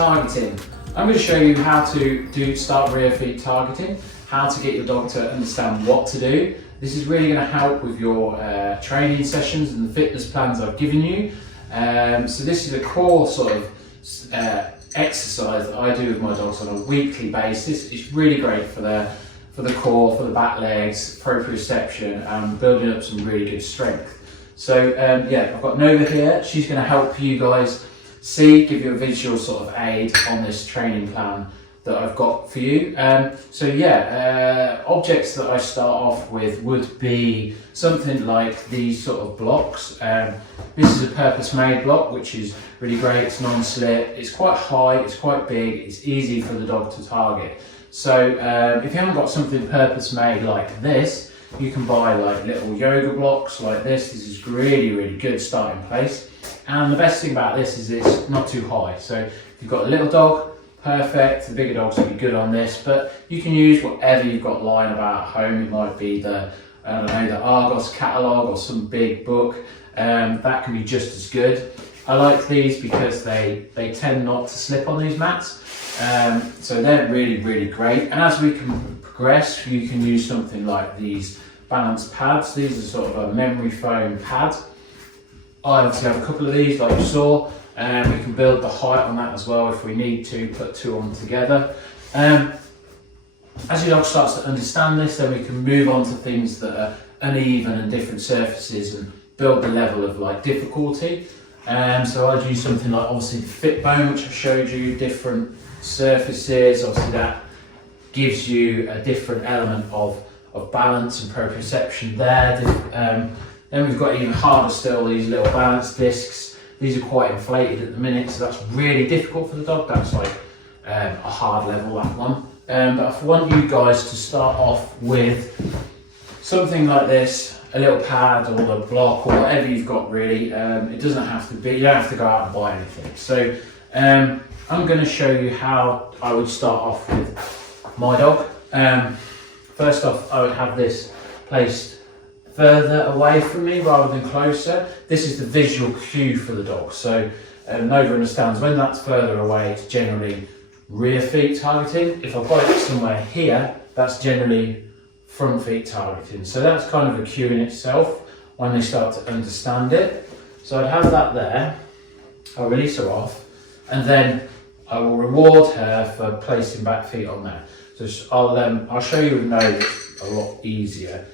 targeting. I'm going to show you how to start rear feet targeting, how to get your dog to understand what to do. This is really going to help with your training sessions and the fitness plans I've given you. So this is a core sort of exercise that I do with my dogs on a weekly basis. It's really great for the core, for the back legs, proprioception, and building up some really good strength. So yeah, I've got Nova here. She's going to help you guys give you a visual sort of aid on this training plan that I've got for you. So yeah, objects that I start off with would be something like these sort of blocks. This is a purpose-made block, which is really great. It's non-slip, it's quite high, it's quite big, it's easy for the dog to target. So if you haven't got something purpose-made like this, you can buy like little yoga blocks like this. This is really good starting place. And the best thing about this is it's not too high. So if you've got a little dog, perfect. The bigger dogs will be good on this, but you can use whatever you've got lying about at home. It might be the Argos catalogue or some big book. That can be just as good. I like these because they tend not to slip on these mats. So they're really great. And as we can progress, you can use something like these balance pads. These are sort of a memory foam pad. I obviously have a couple of these like you saw, and we can build the height on that as well if we need to, put two on together. As your dog starts to understand this, then we can move on to things that are uneven and different surfaces and build the level of like difficulty. So I'd use something like obviously the Fitbone, which I showed you, different surfaces. Obviously that gives you a different element of balance and proprioception there. Then we've got even harder still, these little balance discs. These are quite inflated at the minute, so that's really difficult for the dog. That's like a hard level, that one. But I want you guys to start off with something like this, a little pad or a block or whatever you've got really. It doesn't have to be, you don't have to go out and buy anything. So I'm going to show you how I would start off with my dog. First off, I would have this placed further away from me rather than closer. This is the visual cue for the dog. So Nova understands when that's further away, it's generally rear feet targeting. If I've got it somewhere here, that's generally front feet targeting. So that's kind of a cue in itself when they start to understand it. So I'd have that there. I'll release her off, and then I will reward her for placing back feet on there. So I'll show you with Nova a lot easier.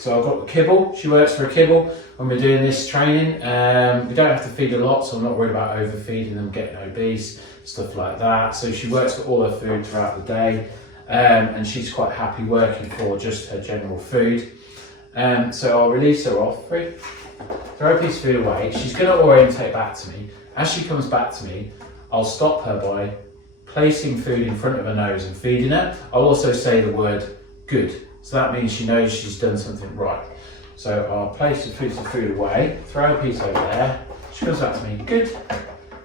So I've got the kibble. She works for a kibble when we're doing this training. We don't have to feed a lot, so I'm not worried about overfeeding them, getting obese, stuff like that. So she works for all her food throughout the day, and she's quite happy working for just her general food. So I'll release her off, throw a piece of food away. She's going to orientate back to me. As she comes back to me, I'll stop her by placing food in front of her nose and feeding her. I'll also say the word good. So that means she knows she's done something right. So I'll place a piece of food away, throw a piece over there. She comes back to me, good.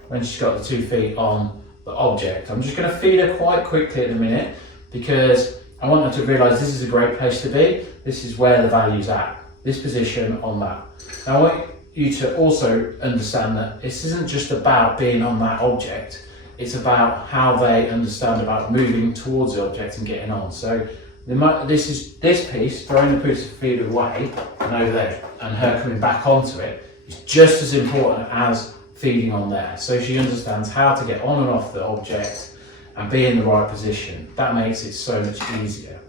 When she's got the 2 feet on the object. I'm just going to feed her quite quickly at the minute because I want her to realise this is a great place to be. This is where the value's at, this position on that. Now I want you to also understand that this isn't just about being on that object. It's about how they understand about moving towards the object and getting on. So this piece, throwing the piece of food away and over there, and her coming back onto it, is just as important as feeding on there. So she understands how to get on and off the object and be in the right position. That makes it so much easier.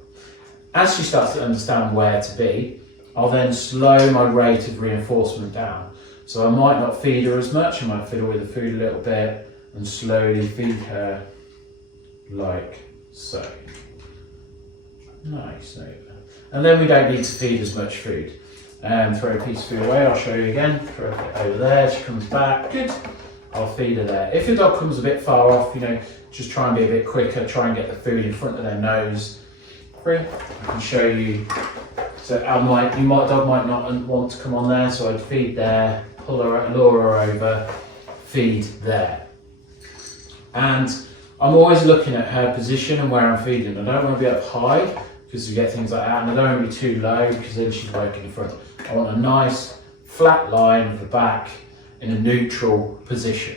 As she starts to understand where to be, I'll then slow my rate of reinforcement down. So I might not feed her as much, I might fiddle with the food a little bit and slowly feed her like so. Nice, and then we don't need to feed as much food. Throw a piece of food away, I'll show you again. Throw it over there, she comes back, good. I'll feed her there. If your dog comes a bit far off, just try and be a bit quicker, try and get the food in front of their nose. I can show you. So dog might not want to come on there, so I'd feed there, lure her over, feed there. And I'm always looking at her position and where I'm feeding. I don't want to be up high because you get things like that, and I don't want to be too low because then she's working in front. I want a nice flat line of the back in a neutral position.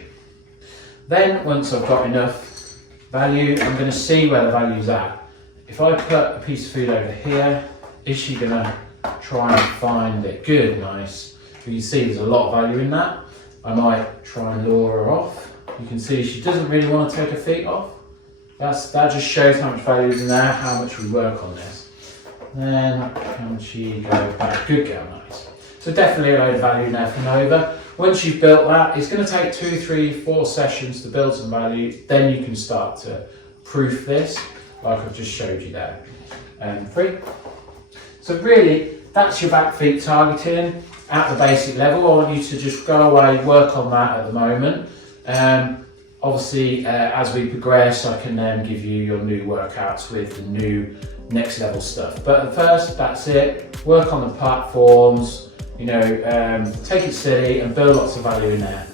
Then once I've got enough value, I'm going to see where the value's at. If I put a piece of food over here, is she going to try and find it? Good, nice. You can see there's a lot of value in that. I might try and lure her off. You can see she doesn't really want to take her feet off. That just shows how much value is in there, how much we work on this. Then can she go back? Good girl, nice. So definitely a load of value now from Nova. Once you've built that, it's going to take 2, 3, 4 sessions to build some value. Then you can start to proof this, like I've just showed you there. 3. So really, that's your back feet targeting at the basic level. I want you to just go away, work on that at the moment. Obviously, as we progress, I can then give you your new workouts with the new next level stuff. But at first, that's it. Work on the platforms, take it steady and build lots of value in there.